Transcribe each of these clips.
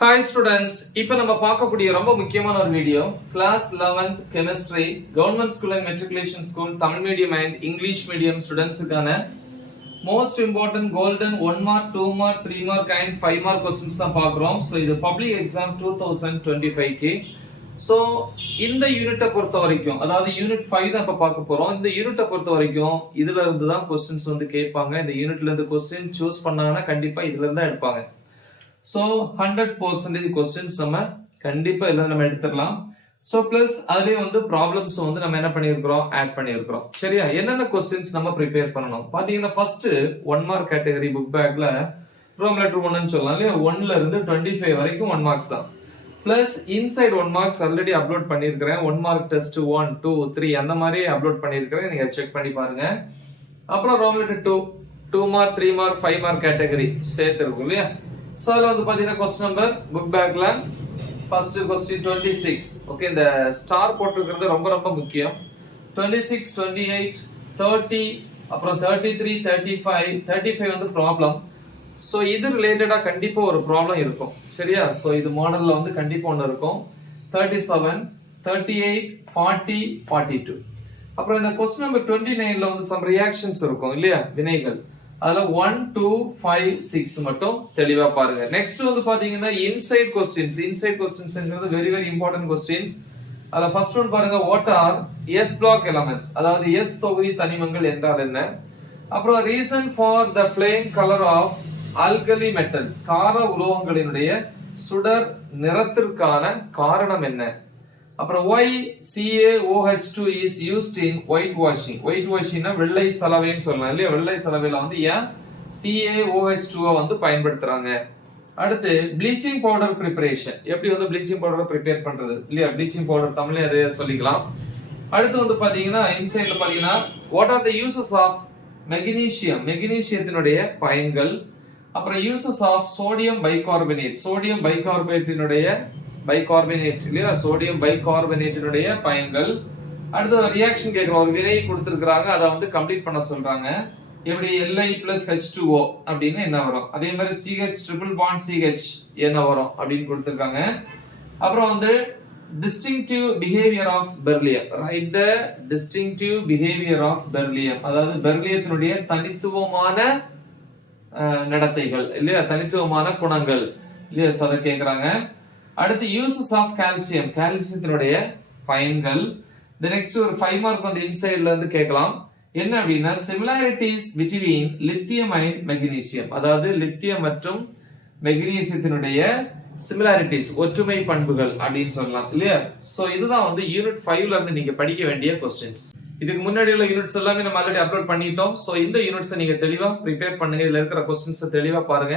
Hi students, இப்போ நம்ம பார்க்கக்கூடிய ரொம்ப முக்கியமான ஒரு video class 11th chemistry government school and matriculation school Tamil medium and English medium ஸ்டூடெண்ட்ஸ்க்கான most important golden 1 mark 2 mark 3 mark and 5 mark questions தான் பார்க்குறோம். ஸோ இது பப்ளிக் எக்ஸாம் 2025க்கு. ஸோ இந்த யூனிட்டை பொறுத்த வரைக்கும், அதாவது யூனிட் 5 தான் இப்போ பார்க்க போறோம். இந்த யூனிட்டை பொறுத்த வரைக்கும் இதுல இருந்து தான் क्वेश्चंस வந்து கேட்பாங்க. இந்த யூனிட்ல இருந்து क्वेश्चन சூஸ் பண்ணாங்கன்னா கண்டிப்பா இதுல இருந்து தான் எடுப்பாங்க. So 100% questions நம்ம கண்டிப்பா இதுல நம்ம எடுத்துக்கலாம். So plus அதுலயே வந்து ப்ராப்ளம்ஸ் வந்து நம்ம என்ன பண்ணியிருக்கிறோம், ஆட் பண்ணியிருக்கிறோம். சரியா? என்னென்ன questions நம்ம ப்ரிப்பேர் பண்ணணும் பாத்தீங்கன்னா, ஃபர்ஸ்ட் 1 மார்க் கேட்டகரி புக் பேக்ல ரோம் லெட்டர் 1ன்னு சொல்லலாம் இல்லையா, 1ல இருந்து 25 வரைக்கும் 1 மார்க்ஸ் தான். Plus inside 1 marks already upload பண்ணியிருக்கிறேன். 1 மார்க் டெஸ்ட் 1 2 3 அந்த மாதிரி அப்லோட் பண்ணியிருக்கிறேன், நீங்க செக் பண்ணி பாருங்க. அப்புறம் ரோம் letter 2 mark 3 mark 5 mark category சேர்த்து இருக்கும் இல்லையா. So அதுல வந்து பாத்தீங்கன்னா क्वेश्चन நம்பர் புக் பேக்ல ஃபர்ஸ்ட் क्वेश्चन 26. ஓகே, இந்த ஸ்டார் போட்டுக்கிறது ரொம்ப ரொம்ப முக்கியம். 26 28 30 அப்புறம் 33 35 வந்து ப்ராப்ளம். சோ இது ரிலேட்டடா கண்டிப்பா ஒரு ப்ராப்ளம் இருக்கும். சரியா? சோ இது மாடல்ல வந்து கண்டிப்பா ஒன்னு இருக்கும். 37 38 40 42. அப்புறம் இந்த क्वेश्चन நம்பர் 29ல வந்து சம் ரியாக்ஷன்ஸ் இருக்கும் இல்லையா, வினைகள். அதுல 1 2 5 6 மட்டும் தெளிவா பாருங்க. நெக்ஸ்ட் வந்து பாத்தீங்கன்னா இன்சைட் क्वेश्चंसங்கிறது வெரி வெரி இம்பார்ட்டன்ட் क्वेश्चंस. அதுல ஃபர்ஸ்ட் ஒன் பாருங்க, what are S block elements, அதாவது S தொகுதி தனிமங்கள் என்றால் என்ன. அப்புறம் reason for the flame colour of alkali metals, கார உலோகங்களினுடைய சுடர் நிறத்திற்கான காரணம் என்ன. அப்புறம் why CaOH2 is used in whitewashing. whitewashingனா வெள்ளை சலவைன்னு சொல்லலாம் இல்லையா, வெள்ளை சலவையில வந்து ஏன் CaOH2 வந்து பயன்படுத்துறாங்க. அடுத்து ப்ளீச்சிங் பவுடர் பிரிப்பரேஷன், எப்படி வந்து ப்ளீச்சிங் பவுடர் ப்ரிப்பேர் பண்றது இல்லையா, ப்ளீச்சிங் பவுடர் தமிழ்ல அதை சொல்லிக்கலாம். அடுத்து வந்து பாத்தீங்கன்னா இன்சைட்ல பாத்தீங்கன்னா what are the uses of magnesium, மெக்னீசியத்தினுடைய பயன்கள். அப்புறம் uses of sodium bicarbonate, sodium பைகார்பனேட்டினுடைய பைகார்பனேட் இல்லையா, சோடியம் பைகார்பனேட்டினுடைய பயன்கள். அடுத்து ரியாக்ஷன் கேக்குறோம், ஒரு வினை கொடுத்திருக்காங்க, அதை வந்து கம்ப்ளீட் பண்ண சொல்றாங்க. எப்படி Li plus H2O அப்படின்னு என்ன வரும், அதே மாதிரி CH ட்ரிபிள் பாண்ட் CH என்ன வரும் அப்படின்னு கொடுத்திருக்காங்க. அப்புறம் வந்து distinctive behavior of beryllium, right, the distinctive behavior of beryllium, அதாவது பெர்லியத்தினுடைய தனித்துவமான நடத்தைகள் இல்லையா, தனித்துவமான குணங்கள் இல்லையா, அதை கேக்குறாங்க. அடுத்து யூசஸ் ஆஃப் கால்சியம், கால்சியத்தினுடைய பயன்கள். தி நெக்ஸ்ட் ஒரு 5 மார்க் வந்து இன்சைட்ல இருந்து கேட்கலாம். என்ன அப்படின்னா similarities between lithium and magnesium, அதாவது லித்தியம் மற்றும் மெக்னீசியத்தினுடைய சிமிலாரிட்டிஸ், ஒற்றுமை பண்புகள் அப்படின்னு சொல்லலாம் இல்லையா. சோ இதுதான் வந்து யூனிட் 5ல இருந்து நீங்க படிக்க வேண்டிய क्वेश्चंस. இதுக்கு முன்னாடி உள்ள யூனிட்ஸ் எல்லாமே நம்ம ஆல்ரெடி அப்லோட் பண்ணிட்டோம். சோ இந்த யூனிட்ஸை நீங்க தெளிவா ப்ரிப்பேர் பண்ணுங்க. இதுல இருக்கிற क्वेश्चंस தெளிவா பாருங்க.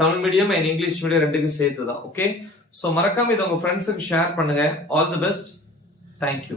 Tamil medium and English medium ரெண்டுக்கும் சேர்த்து தான். ஓகே, சோ மறக்காம இதை உங்க ஃப்ரெண்ட்ஸுக்கு ஷேர் பண்ணுங்க. All the best. தேங்க்யூ.